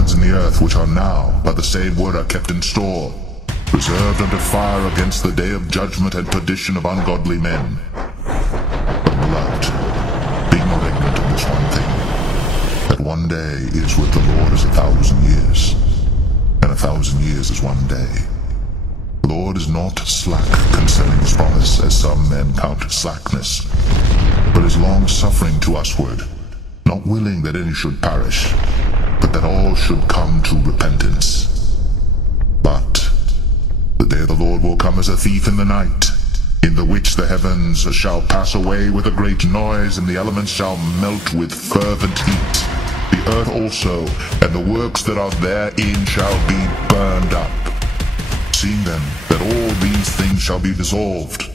heavens and the earth, which are now by the same word are kept in store, reserved unto fire against the day of judgment and perdition of ungodly men. But beloved, be not ignorant of this one thing, that one day is with the Lord as 1,000 years, and 1,000 years is one day. The Lord is not slack concerning his promise, as some men count slackness, but is long-suffering to usward, not willing that any should perish, but that all should come to repentance. But the day of the Lord will come as a thief in the night, in the which the heavens shall pass away with a great noise, and the elements shall melt with fervent heat. The earth also, and the works that are therein, shall be burned up. Seeing then that all these things shall be dissolved,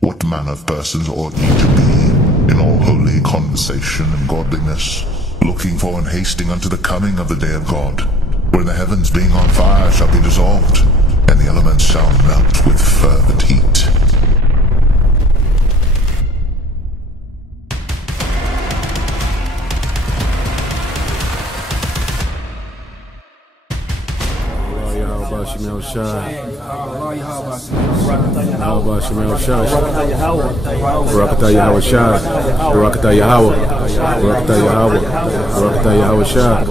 what manner of persons ought ye to be, in all holy conversation and godliness, looking for and hasting unto the coming of the day of God, where the heavens being on fire shall be dissolved, and the elements shall melt with fervent heat. Barakatah Yahweh Shai, Barakatah Yahweh, Barakatah Yahweh, Barakatah Yahweh Shai.